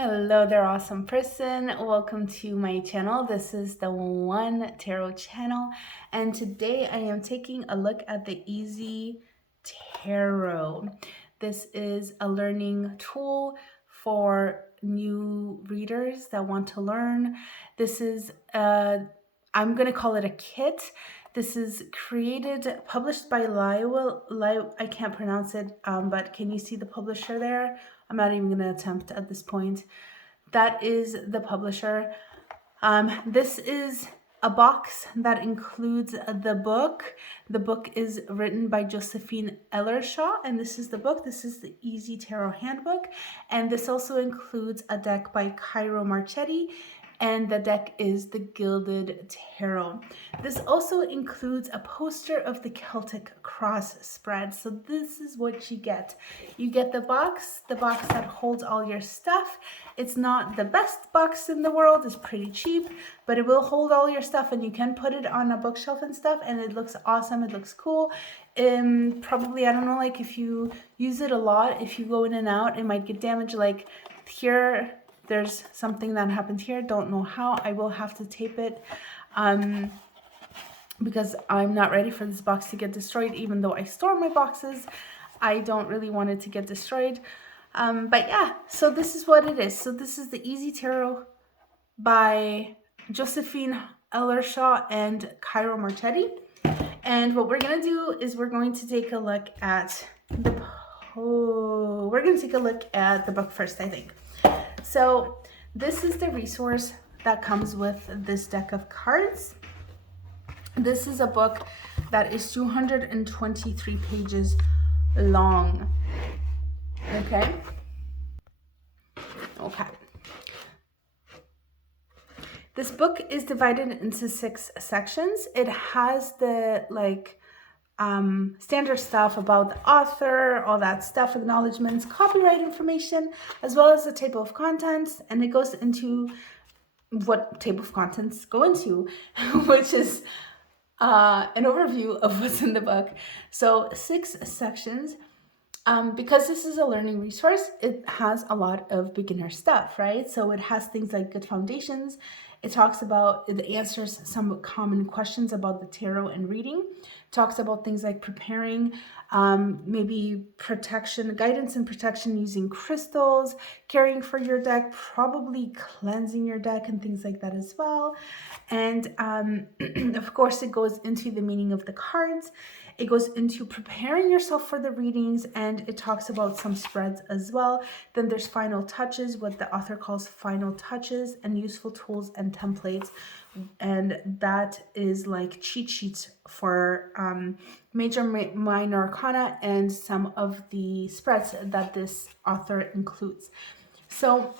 Hello there, awesome person. Welcome to my channel. This is the One Tarot channel, and today I am taking a look at the Easy Tarot. This is a learning tool for new readers that want to learn. This is I'm going to call it a kit. This is published by I can't pronounce it, but can you see the publisher there? I'm not even going to attempt at this point. That is the publisher. This is a box that includes the book. The book is written by Josephine Ellershaw, and this is the book. This is the Easy Tarot Handbook, and this also includes a deck by Ciro Marchetti, and the deck is the Gilded Tarot. This also includes a poster of the Celtic cross spread. So this is what you get. You get the box that holds all your stuff. It's not the best box in the world, it's pretty cheap, but it will hold all your stuff and you can put it on a bookshelf and stuff, and it looks awesome, it looks cool. Probably, I don't know, like if you use it a lot, if you go in and out, it might get damaged. Like here, there's something that happened here. Don't know how. I will have to tape it because I'm not ready for this box to get destroyed. Even though I store my boxes, I don't really want it to get destroyed. But yeah, so this is what it is. So this is the Easy Tarot by Josephine Ellershaw and Ciro Marchetti. And what we're going to do is we're going to take a look at the book first, I think. So this is the resource that comes with this deck of cards. This is a book that is 223 pages long. Okay. This book is divided into 6 sections. It has the standard stuff about the author, all that stuff, acknowledgements, copyright information, as well as the table of contents, and it goes into what table of contents go into, which is an overview of what's in the book. So 6 sections. Because this is a learning resource, it has a lot of beginner stuff, right? So it has things like good foundations. It talks about, it answers some common questions about the tarot and reading. It talks about things like preparing, maybe protection, guidance and protection using crystals, caring for your deck, probably cleansing your deck and things like that as well. And of course, it goes into the meaning of the cards. It goes into preparing yourself for the readings, and it talks about some spreads as well. Then there's final touches, what the author calls final touches, and useful tools and templates. And that is like cheat sheets for major, minor arcana, and some of the spreads that this author includes. So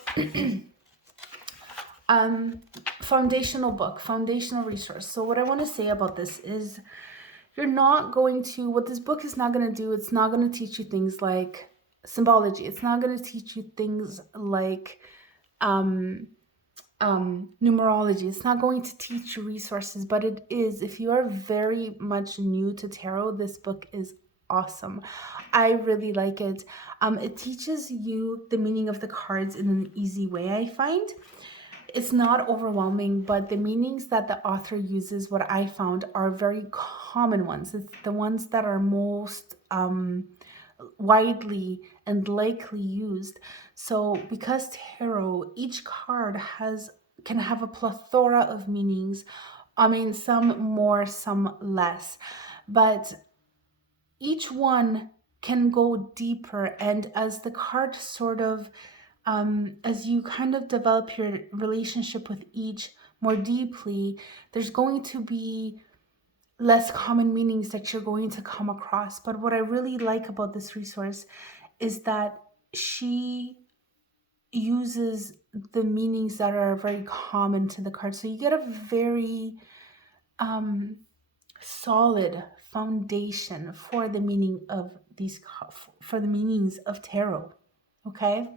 foundational book, foundational resource. So what I want to say about this is, you're not going to, what this book is not going to do, it's not going to teach you things like symbology. It's not going to teach you things like numerology. It's not going to teach you resources, but it is, if you are very much new to tarot, this book is awesome. I really like it. It teaches you the meaning of the cards in an easy way, I find. It's not overwhelming, but the meanings that the author uses, what I found, are very common ones. It's the ones that are most widely and likely used. So because tarot, each card can have a plethora of meanings. I mean, some more, some less, but each one can go deeper. And as the card sort of as you kind of develop your relationship with each more deeply, there's going to be less common meanings that you're going to come across. But what I really like about this resource is that she uses the meanings that are very common to the card. So you get a very solid foundation for the meaning of for the meanings of tarot. Okay.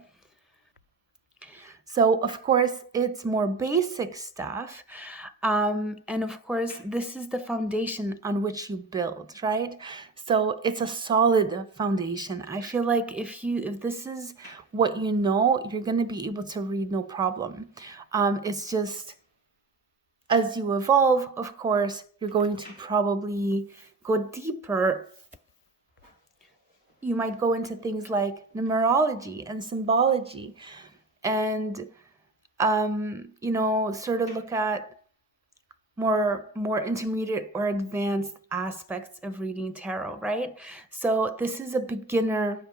So, of course, it's more basic stuff, And of course, this is the foundation on which you build, right? So it's a solid foundation. I feel like if this is what you know, you're going to be able to read no problem. It's just as you evolve, of course, you're going to probably go deeper. You might go into things like numerology and symbology and sort of look at more intermediate or advanced aspects of reading tarot, right? So this is a beginner,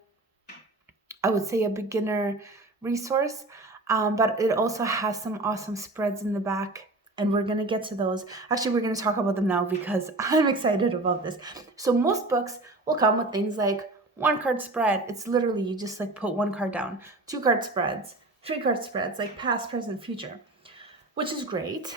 I would say a beginner resource, but it also has some awesome spreads in the back, and we're going to get to those. Actually, we're going to talk about them now because I'm excited about this. So most books will come with things like 1-card spread. It's literally, you just like put 1 card down, 2-card spreads, 3-card spreads, like past, present, future, which is great.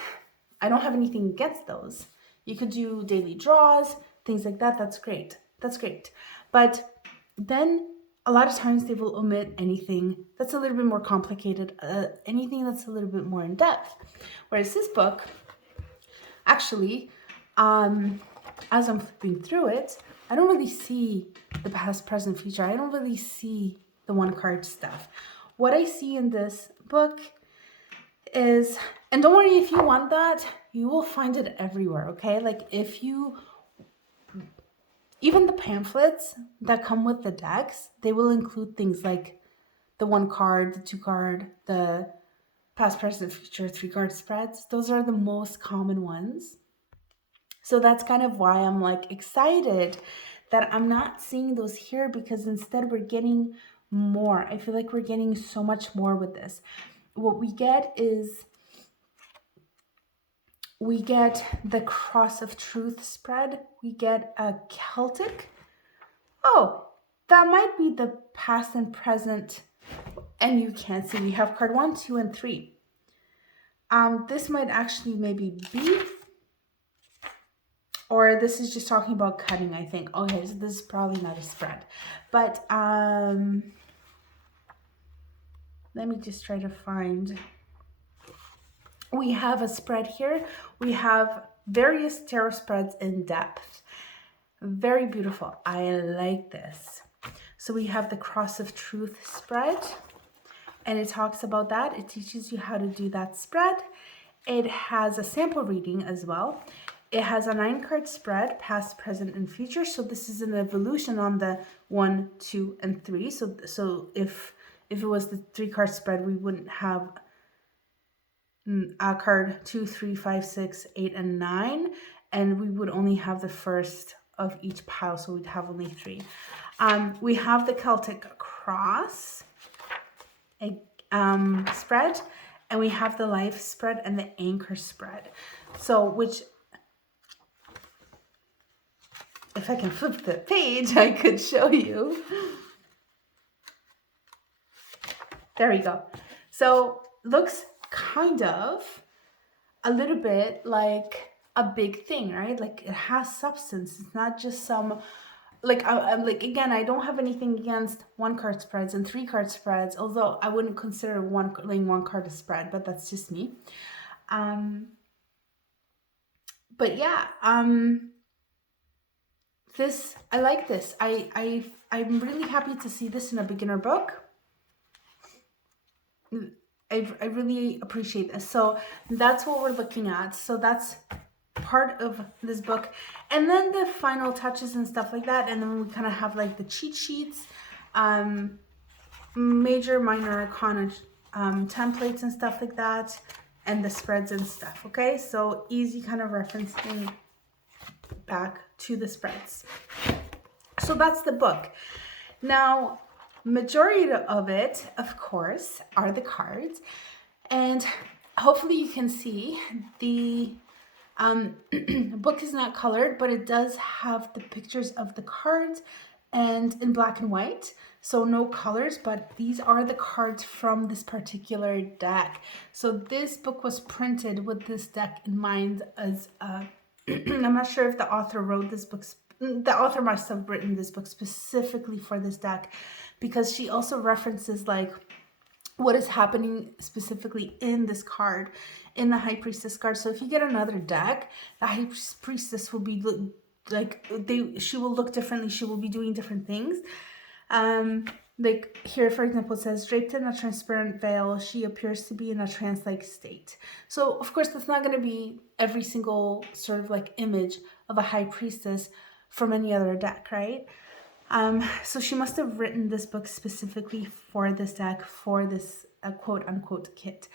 I don't have anything against those. You could do daily draws, things like that. That's great. That's great. But then a lot of times they will omit anything that's a little bit more complicated, anything that's a little bit more in depth. Whereas this book, actually, as I'm flipping through it, I don't really see the past, present, future. I don't really see the 1-card stuff. What I see in this book is, and don't worry, if you want that, you will find it everywhere, okay? Like even the pamphlets that come with the decks, they will include things like the 1-card, the 2-card, the past, present, future, 3-card spreads. Those are the most common ones. So that's kind of why I'm like excited that I'm not seeing those here, because instead we're getting more. I feel like we're getting so much more with this. What we get is we get the Cross of Truth spread. We get a Celtic. Oh, that might be the past and present. And you can't see. We have card 1, 2, and 3. This might actually maybe be, or this is just talking about cutting, I think. Okay, so this is probably not a spread. But let me just try to find. We have a spread here. We have various tarot spreads in depth. Very beautiful. I like this. So we have the Cross of Truth spread, and it talks about that. It teaches you how to do that spread. It has a sample reading as well. It has a 9-card spread, past, present, and future. So this is an evolution on the 1, 2, and 3. So if it was the 3-card spread, we wouldn't have card 2, 3, 5, 6, 8, and 9, and we would only have the first of each pile, so we'd have only 3. We have the Celtic Cross spread, and we have the Life spread and the Anchor spread. So, which, if I can flip the page, I could show you. There we go. So, looks kind of a little bit like a big thing, right? Like it has substance. It's not just some, like, I'm like, again, I don't have anything against 1-card spreads and 3-card spreads, although I wouldn't consider laying 1 card a spread, but that's just me. But yeah, this, I like this. I'm really happy to see this in a beginner book. I really appreciate this. So that's what we're looking at. So that's part of this book. And then the final touches and stuff like that. And then we kind of have like the cheat sheets, major, minor arcana templates and stuff like that, and the spreads and stuff. Okay, so easy kind of referencing back to the spreads. So that's the book. Now, majority of it, of course, are the cards, and hopefully you can see the book is not colored, but it does have the pictures of the cards and in black and white, so no colors, but these are the cards from this particular deck. So this book was printed with this deck in mind as I'm not sure if the author wrote this book. The author must have written this book specifically for this deck, because she also references like what is happening specifically in this card, in the High Priestess card. So if you get another deck, the High Priestess will be like, she will look differently. She will be doing different things. Like here, for example, it says, draped in a transparent veil, she appears to be in a trance-like state. So of course, that's not going to be every single sort of like image of a High Priestess from any other deck, right? So she must have written this book specifically for this deck, for this quote unquote kit.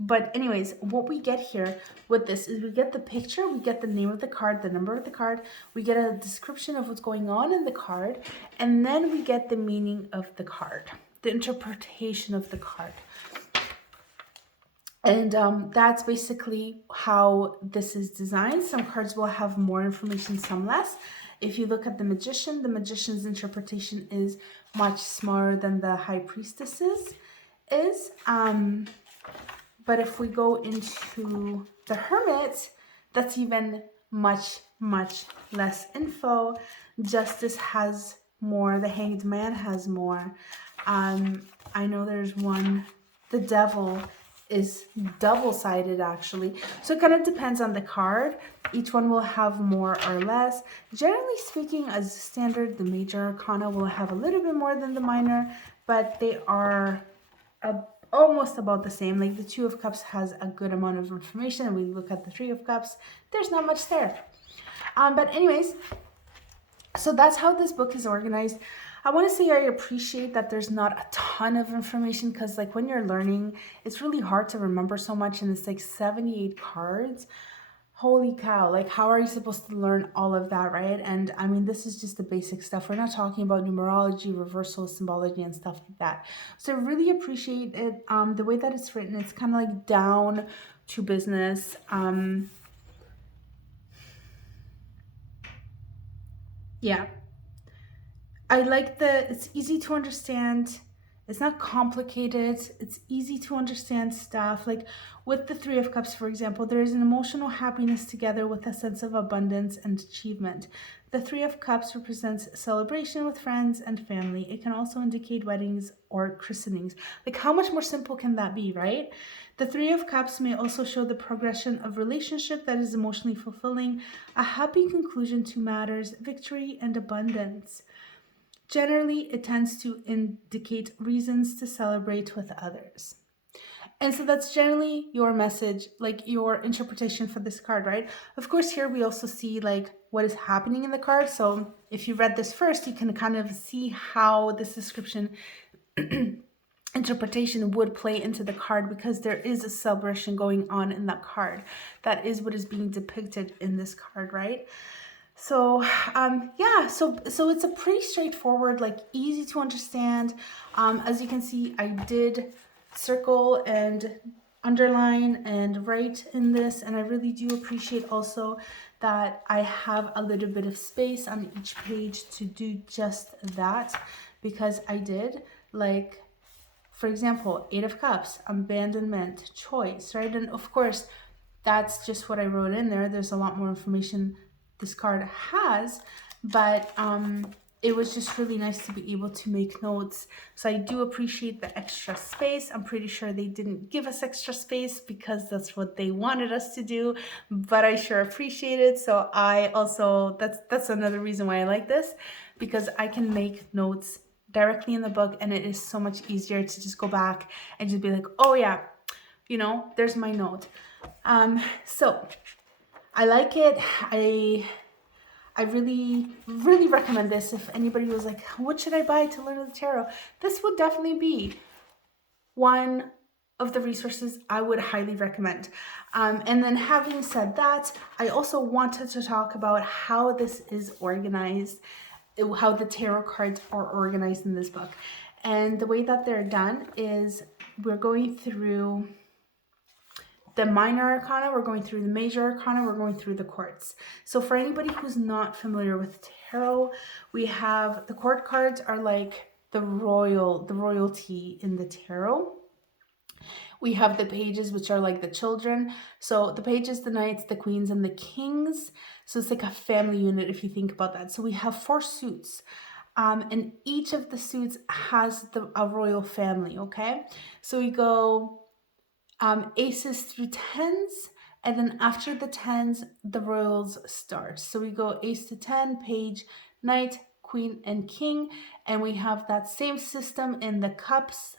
But anyways, what we get here with this is we get the picture, we get the name of the card, the number of the card, we get a description of what's going on in the card, and then we get the meaning of the card, the interpretation of the card. And that's basically how this is designed. Some cards will have more information, some less. If you look at the Magician's interpretation is much smaller than the High Priestess's is. But if we go into the Hermit, that's even much, much less info. Justice has more. The Hanged Man has more. I know there's one. The Devil is double-sided actually. So it kind of depends on the card. Each one will have more or less. Generally speaking, as standard, the Major Arcana will have a little bit more than the Minor, but they are almost about the same. Like the Two of Cups has a good amount of information, and we look at the Three of Cups, there's not much there. But anyways, so that's how this book is organized. I want to say I appreciate that there's not a ton of information, because like when you're learning, it's really hard to remember so much, and it's like 78 cards. Holy cow, like how are you supposed to learn all of that, right? And I mean, this is just the basic stuff. We're not talking about numerology, reversal, symbology, and stuff like that. So I really appreciate it. The way that it's written, it's kind of like down to business. Yeah. I like it's easy to understand. It's not complicated. It's easy to understand stuff. Like with the Three of Cups, for example, there is an emotional happiness together with a sense of abundance and achievement. The Three of Cups represents celebration with friends and family. It can also indicate weddings or christenings. Like how much more simple can that be, right? The Three of Cups may also show the progression of relationship that is emotionally fulfilling, a happy conclusion to matters, victory, and abundance. Generally, it tends to indicate reasons to celebrate with others. And so that's generally your message, like your interpretation for this card, right? Of course, here we also see like what is happening in the card. So if you read this first, you can kind of see how this description interpretation would play into the card, because there is a celebration going on in that card. That is what is being depicted in this card, right? So yeah, so it's a pretty straightforward, like easy to understand. As you can see, I did circle and underline and write in this, and I really do appreciate also that I have a little bit of space on each page to do just that, because I did, like, for example, Eight of Cups, abandonment, choice, right? And of course, that's just what I wrote in there. There's a lot more information this card has, but it was just really nice to be able to make notes. So I do appreciate the extra space. I'm pretty sure they didn't give us extra space because that's what they wanted us to do, but I sure appreciate it. So I also, that's another reason why I like this, because I can make notes directly in the book, and it is so much easier to just go back and just be like, oh yeah, you know, there's my note. So I like it. I really, really recommend this. If anybody was like, what should I buy to learn the tarot? This would definitely be one of the resources I would highly recommend. And then having said that, I also wanted to talk about how this is organized, how the tarot cards are organized in this book. And the way that they're done is we're going through the minor arcana, we're going through the major arcana, we're going through the courts. So for anybody who's not familiar with tarot, we have the court cards are like the royalty in the tarot. We have the pages, which are like the children. So the pages, the knights, the queens, and the kings. So it's like a family unit if you think about that. So we have 4 suits. and each of the suits has a royal family, okay? So we go aces through tens, and then after the tens, the royals start. So we go ace to 10, page, knight, queen, and king, and we have that same system in the cups,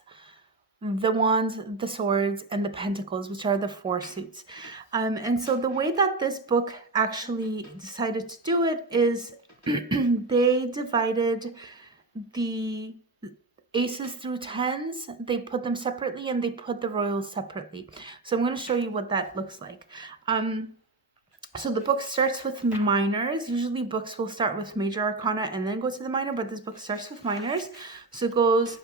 the wands, the swords, and the pentacles, which are the 4 suits. And so the way that this book actually decided to do it is they divided the aces through tens, they put them separately, and they put the royals separately. So I'm going to show you what that looks like. So the book starts with minors. Usually books will start with major arcana and then go to the minor, but this book starts with minors. So it goes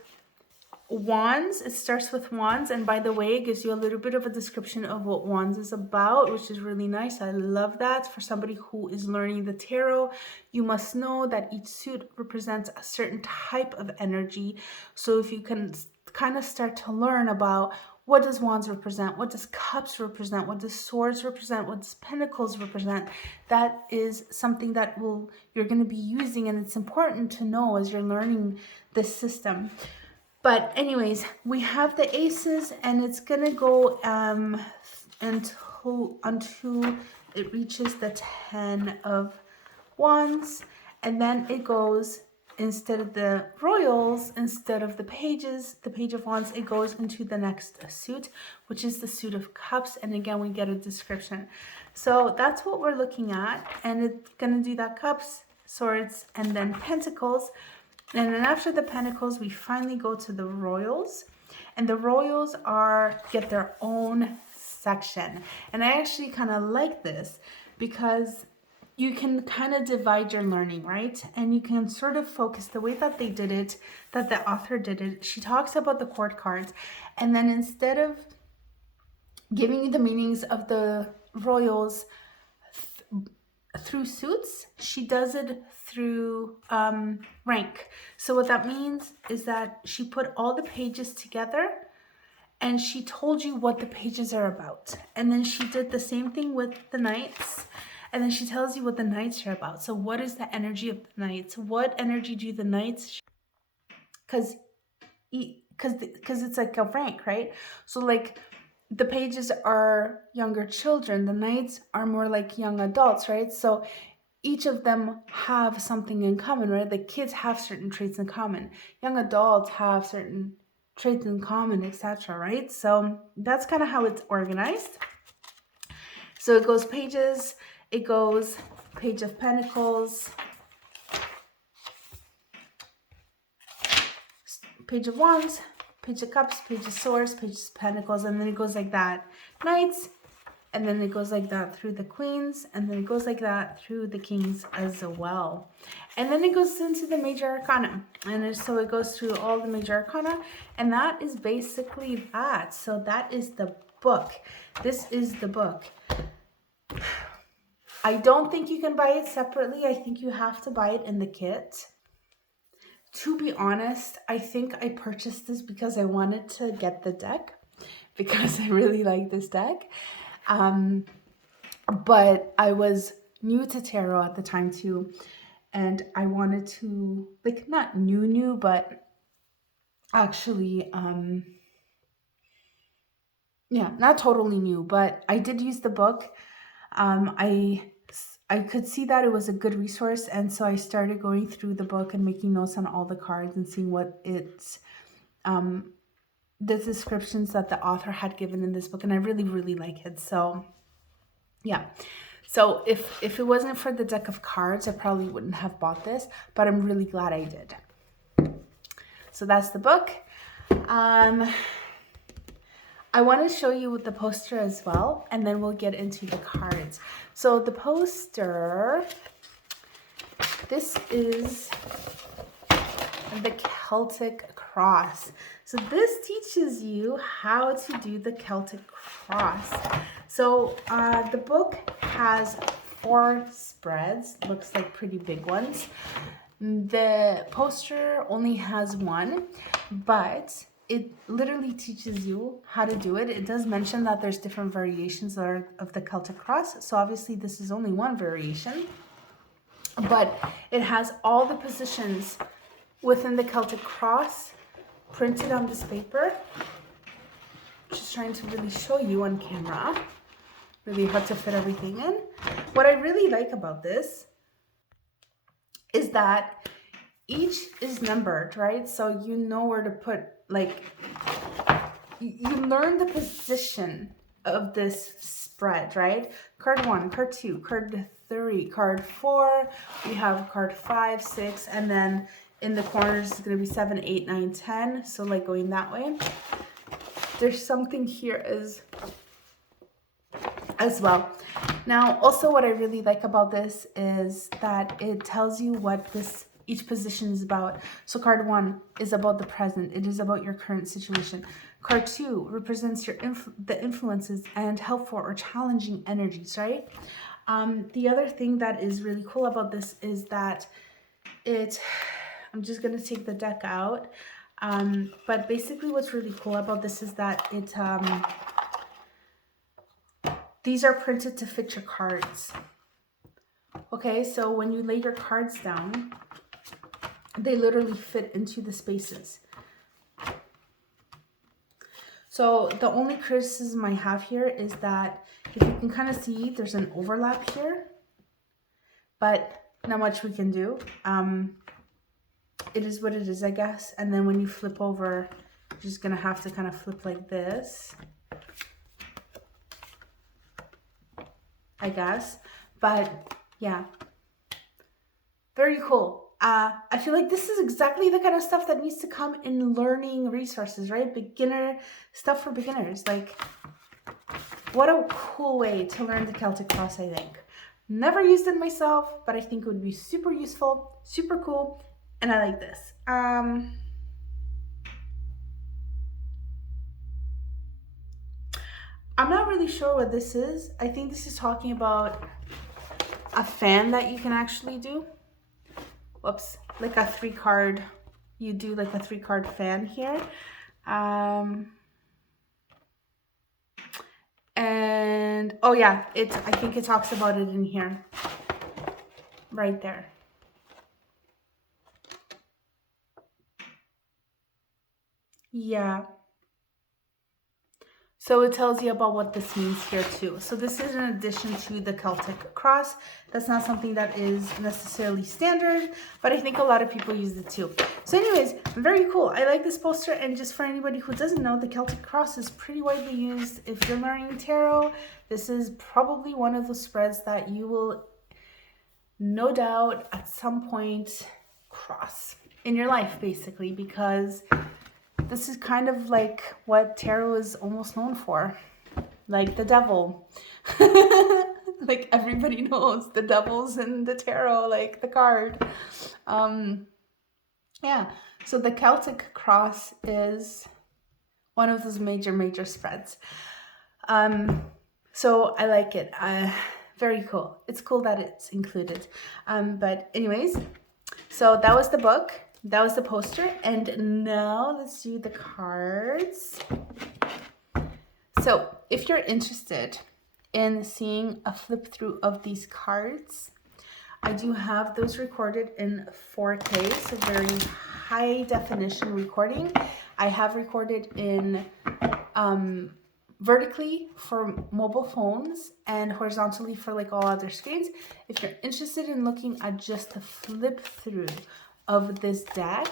wands. It starts with wands, and by the way, it gives you a little bit of a description of what wands is about, which is really nice. I love that. For somebody who is learning the tarot, you must know that each suit represents a certain type of energy. So if you can kind of start to learn about what does wands represent, what does cups represent, what does swords represent, what does pentacles represent, that is something that you're going to be using, and it's important to know as you're learning this system. But anyways, we have the aces, and it's gonna go until it reaches the 10 of wands, and then it goes, instead of the royals, instead of the pages, the page of wands, it goes into the next suit, which is the suit of cups. And again, we get a description. So that's what we're looking at, and it's gonna do that cups, swords, and then pentacles. And then after the pentacles, we finally go to the royals, and the royals get their own section. And I actually kind of like this because you can kind of divide your learning, right? And you can sort of focus the way that they did it, that the author did it. She talks about the court cards, and then instead of giving you the meanings of the royals through suits, she does it through rank. So what that means is that she put all the pages together, and she told you what the pages are about. And then she did the same thing with the knights, and then she tells you what the knights are about. So what is the energy of the knights? What energy do the knights? Because it's like a rank, right? So like the pages are younger children, the knights are more like young adults, right? So each of them have something in common, right? The kids have certain traits in common. Young adults have certain traits in common, etc., right? So that's kind of how it's organized. So it goes pages, it goes page of pentacles, page of wands, page of cups, page of swords, page of pentacles, and then it goes like that. Knights, and then it goes like that through the queens, and then it goes like that through the kings as well. And then it goes into the major arcana, and so it goes through all the major arcana, and that is basically that. So that is the book. This is the book. I don't think you can buy it separately. I think you have to buy it in the kit. To be honest, I think I purchased this because I wanted to get the deck, because I really like this deck. But I was new to tarot at the time too, and I wanted to, like, not new, but actually, yeah, not totally new, but I did use the book. I could see that it was a good resource, and so I started going through the book and making notes on all the cards and seeing what it's the descriptions that the author had given in this book, and I really like it. So yeah, so if it wasn't for the deck of cards, I probably wouldn't have bought this, but I'm really glad I did. So that's the book. I want to show you the poster as well, and then we'll get into the cards. So the poster, this is the Celtic cross. So this teaches you how to do the Celtic cross. So the book has 4 spreads, looks like pretty big ones. The poster only has 1, but it literally teaches you how to do it. It does mention that there's different variations of the Celtic cross. So obviously this is only one variation, but it has all the positions within the Celtic cross printed on this paper. Just trying to really show you on camera. Really hard to fit everything in. What I really like about this is that each is numbered, right? So you know where to put, like, you learn the position of this spread, right? Card 1, card 2, card 3, card 4, we have card 5, 6, and then in the corners it's going to be 7, 8, 9, 10. So like going that way. There's something here as well. Now, also what I really like about this is that it tells you what each position is about. So card 1 is about the present. It is about your current situation. Card 2 represents the influences and helpful or challenging energies, right? The other thing that is really cool about this is that I'm just going to take the deck out. But basically what's really cool about this is that these are printed to fit your cards. Okay, so when you lay your cards down, they literally fit into the spaces. So the only criticism I have here is that if you can kind of see, there's an overlap here, but not much we can do. It is what it is, I guess. And then when you flip over, you're just gonna have to kind of flip like this, I guess. But yeah, very cool. I feel like this is exactly the kind of stuff that needs to come in learning resources, right? Beginner stuff for beginners. Like, what a cool way to learn the Celtic cross, I think. Never used it myself, but I think it would be super useful, super cool, and I like this. I'm not really sure what this is. I think this is talking about a fan that you can actually do. Whoops, like a 3-card, you do like a 3-card fan here. And oh yeah, I think it talks about it in here, right there. Yeah. So it tells you about what this means here too. So this is in addition to the Celtic cross. That's not something that is necessarily standard, but I think a lot of people use it too. So anyways, very cool. I like this poster, and just for anybody who doesn't know, the Celtic cross is pretty widely used. If you're learning tarot, this is probably one of the spreads that you will no doubt at some point cross in your life, basically, because this is kind of like what tarot is almost known for, like the devil. Like everybody knows the devil's in the tarot, like the card. Yeah, so the Celtic cross is one of those major spreads. So I like it. Very cool. It's cool that it's included. But anyways, so that was the book. That was the poster, and now let's do the cards. So if you're interested in seeing a flip through of these cards, I do have those recorded in 4K, so very high definition recording. I have recorded in vertically for mobile phones and horizontally for like all other screens. If you're interested in looking at just a flip through of this deck,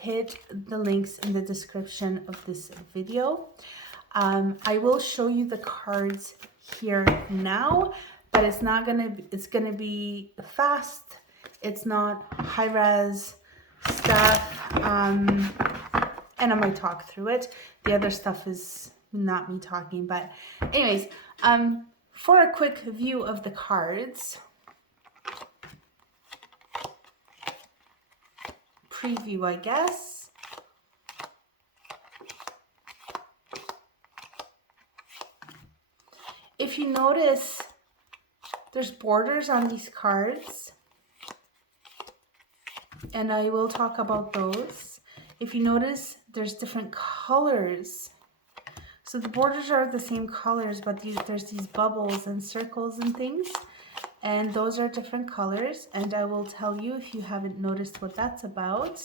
hit the links in the description of this video. I will show you the cards here now, but it's gonna be fast. It's not high res stuff, and I might talk through it. The other stuff is not me talking, but anyways, for a quick view of the cards, preview, I guess. If you notice, there's borders on these cards, and I will talk about those. If you notice, there's different colors. So the borders are the same colors, but there's these bubbles and circles and things, and those are different colors, and I will tell you if you haven't noticed what that's about.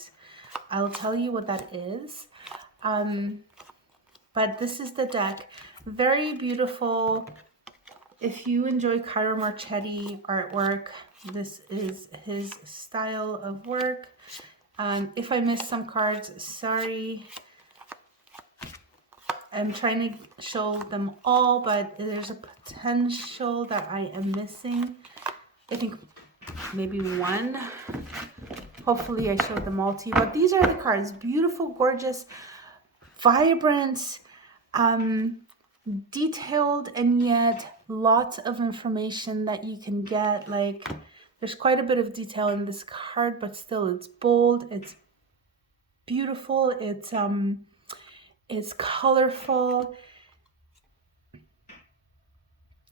I'll tell you what that is. But this is the deck. Very beautiful. If you enjoy Ciro Marchetti artwork, this is his style of work. If I missed some cards, sorry. I'm trying to show them all, but there's a potential that I am missing. I think maybe one. Hopefully I showed them all to you. But these are the cards. Beautiful, gorgeous, vibrant, detailed, and yet lots of information that you can get. Like, there's quite a bit of detail in this card, but still it's bold, it's beautiful, it's colorful.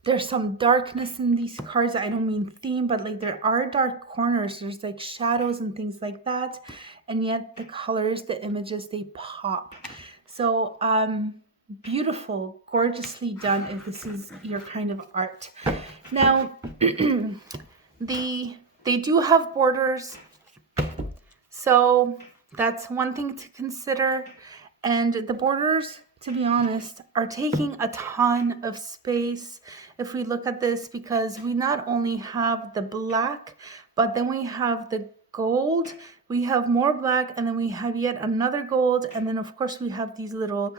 There's some darkness in these cards. I don't mean theme, but like there are dark corners. There's like shadows and things like that. And yet the colors, the images, they pop. So beautiful, gorgeously done if this is your kind of art. Now, they do have borders. So that's one thing to consider. And the borders, to be honest, are taking a ton of space if we look at this, because we not only have the black, but then we have the gold, we have more black, and then we have yet another gold, and then of course we have these little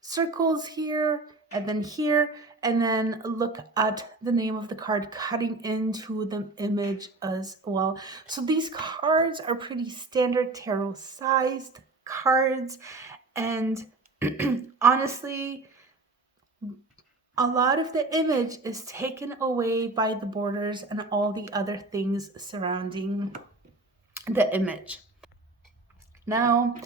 circles here, and then here, and then look at the name of the card cutting into the image as well. So these cards are pretty standard tarot sized cards, and honestly, a lot of the image is taken away by the borders and all the other things surrounding the image. Now,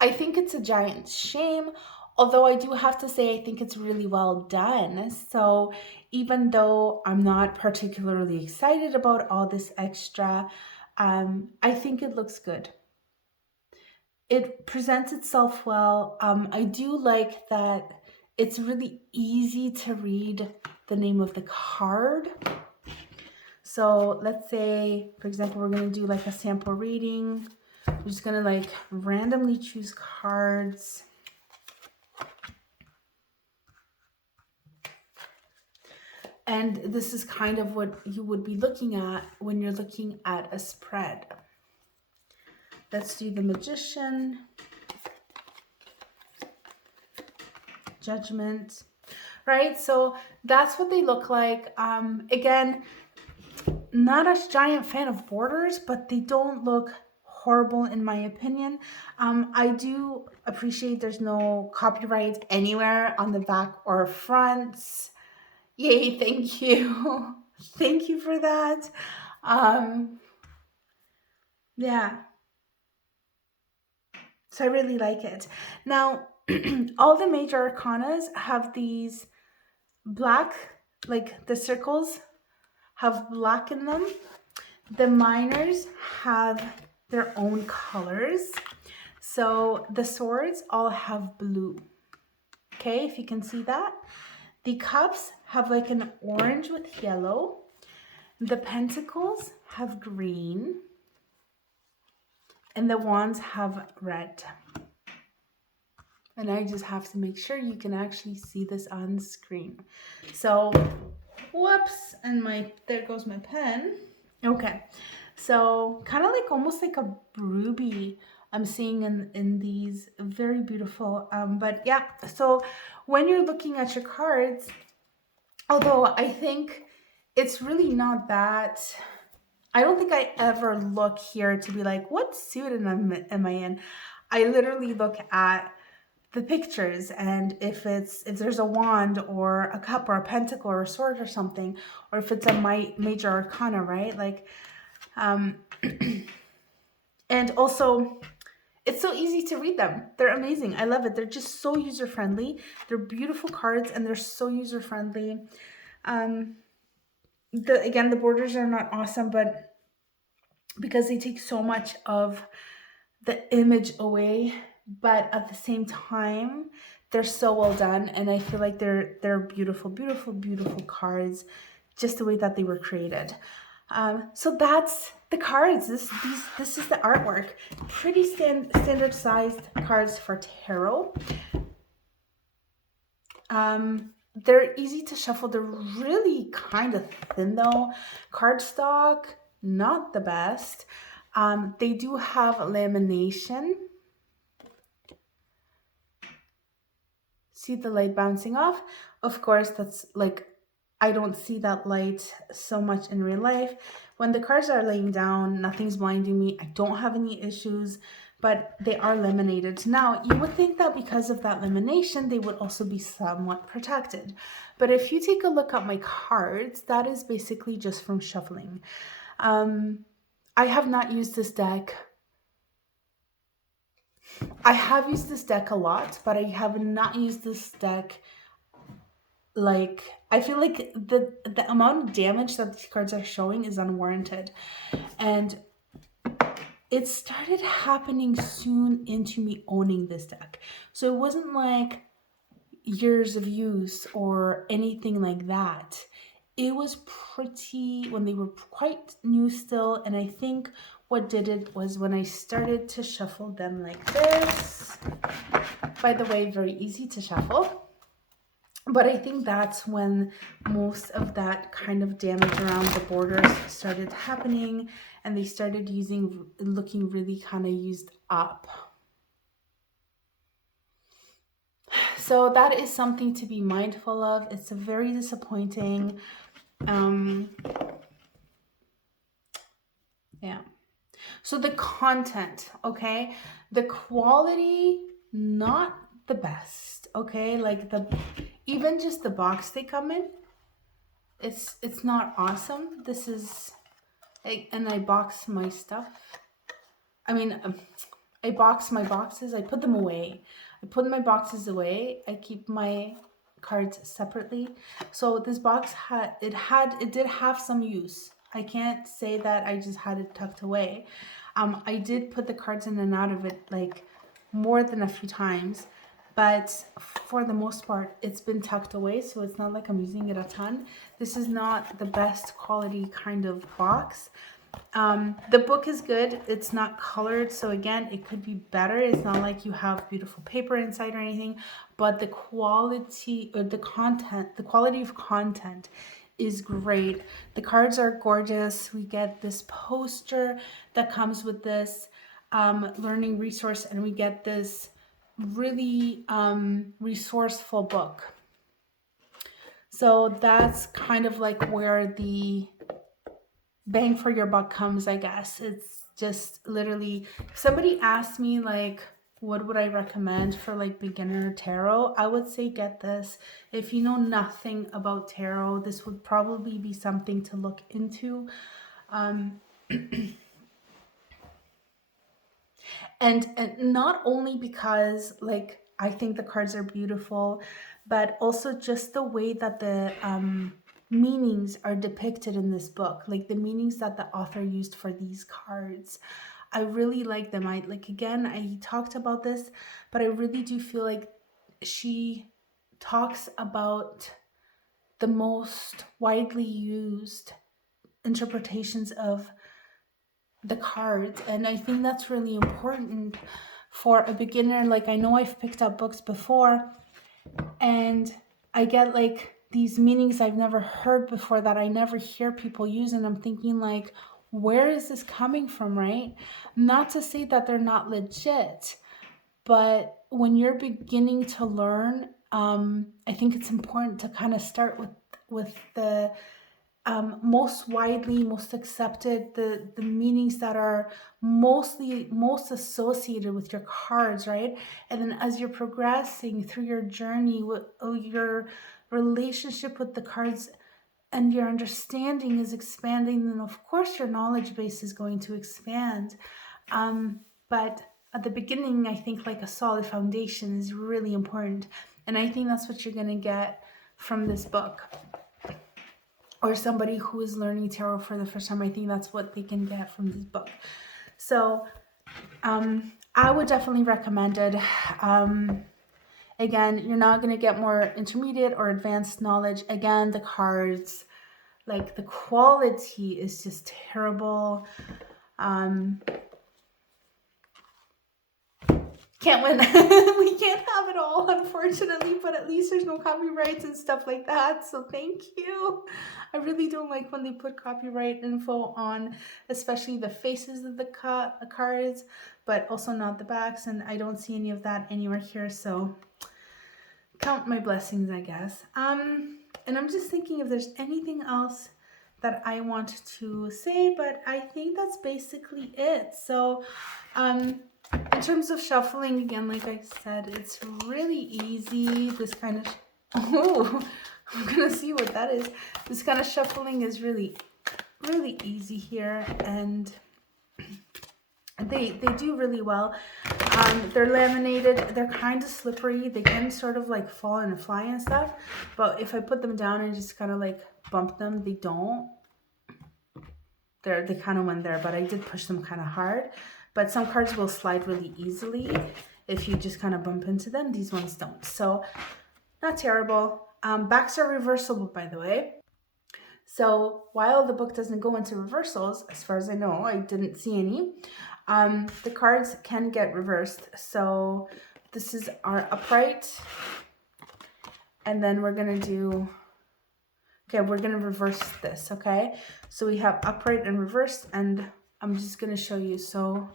I think it's a giant shame, although I do have to say I think it's really well done. So even though I'm not particularly excited about all this extra, I think it looks good. It presents itself well. I do like that it's really easy to read the name of the card. So let's say, for example, we're going to do like a sample reading. We're just going to like randomly choose cards. And this is kind of what you would be looking at when you're looking at a spread. Let's do the Magician, Judgment, right? So that's what they look like. Again, not a giant fan of borders, but they don't look horrible in my opinion. I do appreciate there's no copyright anywhere on the back or fronts. Yay, thank you. Thank you for that. Yeah. So I really like it. Now, all the major arcanas have these black, like the circles have black in them. The minors have their own colors. So the swords all have blue. Okay, if you can see that. The cups have like an orange with yellow. The pentacles have green. And the wands have red. And I just have to make sure you can actually see this on the screen. So, whoops, and there goes my pen. Okay, so kind of like almost like a ruby I'm seeing in these, very beautiful. But yeah, so when you're looking at your cards, although I think it's really not that, I don't think I ever look here to be like, what suit am I in? I literally look at the pictures, and if there's a wand or a cup or a pentacle or a sword or something, or if it's a major arcana, right? Like, and also it's so easy to read them. They're amazing. I love it. They're just so user-friendly. They're beautiful cards and they're so user-friendly. Again, the borders are not awesome, but because they take so much of the image away, but at the same time, they're so well done, and I feel like they're beautiful, beautiful, beautiful cards, just the way that they were created. So that's the cards. This is the artwork. Pretty standard sized cards for tarot. They're easy to shuffle. They're really kind of thin though. Cardstock, not the best. They do have lamination. See the light bouncing off? Of course, that's like, I don't see that light so much in real life. When the cards are laying down, nothing's blinding me. I don't have any issues, but they are laminated. Now, you would think that because of that lamination, they would also be somewhat protected. But if you take a look at my cards, that is basically just from shuffling. I have not used this deck. I have used this deck a lot, but I have not used this deck, like, I feel like the amount of damage that these cards are showing is unwarranted. And it started happening soon into me owning this deck. So it wasn't like years of use or anything like that. It was pretty, when they were quite new still. And I think what did it was when I started to shuffle them like this. By the way, very easy to shuffle. But I think that's when most of that kind of damage around the borders started happening, and they started looking really kind of used up. So that is something to be mindful of. It's very disappointing. Yeah. So the content, okay? The quality, not the best, okay? Like even just the box they come in, it's not awesome. This is, and I box my stuff. I mean, I box my boxes. I put them away. I put my boxes away. I keep my cards separately. So this box it did have some use. I can't say that I just had it tucked away. I did put the cards in and out of it like more than a few times, but for the most part, it's been tucked away, so it's not like I'm using it a ton. This is not the best quality kind of box. The book is good. It's not colored, so again, it could be better. It's not like you have beautiful paper inside or anything, but the quality or the quality of content is great. The cards are gorgeous. We get this poster that comes with this learning resource, and we get this really resourceful book. So that's kind of like where the bang for your buck comes, I guess. It's just literally, if somebody asked me like, what would I recommend for like beginner tarot? I would say get this. If you know nothing about tarot, this would probably be something to look into. And not only because like I think the cards are beautiful, but also just the way that the meanings are depicted in this book, like the meanings that the author used for these cards. I really like them. I talked about this, but I really do feel like she talks about the most widely used interpretations of the cards, and I think that's really important for a beginner. Like, I know I've picked up books before and I get like these meanings I've never heard before that I never hear people use, and I'm thinking like, where is this coming from, right? Not to say that they're not legit, but when you're beginning to learn, I think it's important to kind of start with the most widely, most accepted, the meanings that are most associated with your cards, right? And then as you're progressing through your journey with your relationship with the cards and your understanding is expanding, then of course your knowledge base is going to expand. But at the beginning, I think like a solid foundation is really important. And I think that's what you're going to get from this book. Or somebody who is learning tarot for the first time, I think that's what they can get from this book. So I would definitely recommend it. Again, you're not going to get more intermediate or advanced knowledge. Again, the cards, like the quality is just terrible. Can't win. We can't have it all, unfortunately, but at least there's no copyrights and stuff like that, so thank you. I really don't like when they put copyright info on, especially the faces of the cards, but also not the backs, and I don't see any of that anywhere here, so count my blessings, I guess. And I'm just thinking if there's anything else that I want to say, but I think that's basically it. So, in terms of shuffling, again, like I said, it's really easy. This kind of, oh, I'm gonna see what that is. This kind of shuffling is really, really easy here, and they do really well. They're laminated. They're kind of slippery. They can sort of like fall and fly and stuff. But if I put them down and just kind of like bump them, they don't. They kind of went there, but I did push them kind of hard. But some cards will slide really easily if you just kind of bump into them. These ones don't. So not terrible. Backs are reversible, by the way. So while the book doesn't go into reversals, as far as I know, I didn't see any, the cards can get reversed. So this is our upright. And then we're going to do, okay, we're going to reverse this, okay? So we have upright and reversed, and I'm just going to show you. So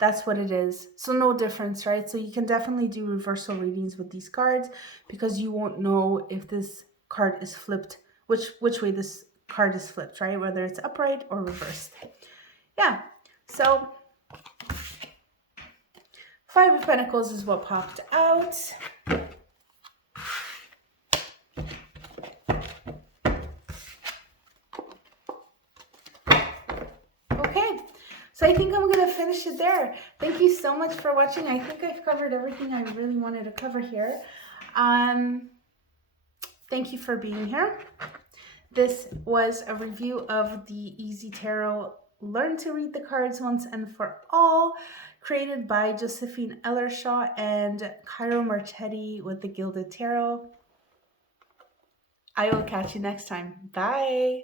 that's what it is. So no difference, right? So you can definitely do reversal readings with these cards because you won't know if this card is flipped, which way this card is flipped, right? Whether it's upright or reversed. Yeah, so Five of Pentacles is what popped out. Okay, so I think I'm going to finish it there. Thank you so much for watching. I think I've covered everything I really wanted to cover here. Thank you for being here. This was a review of the Easy Tarot Learn to Read the Cards Once and For All, created by Josephine Ellershaw and Ciro Marchetti with the Gilded Tarot. I will catch you next time. Bye.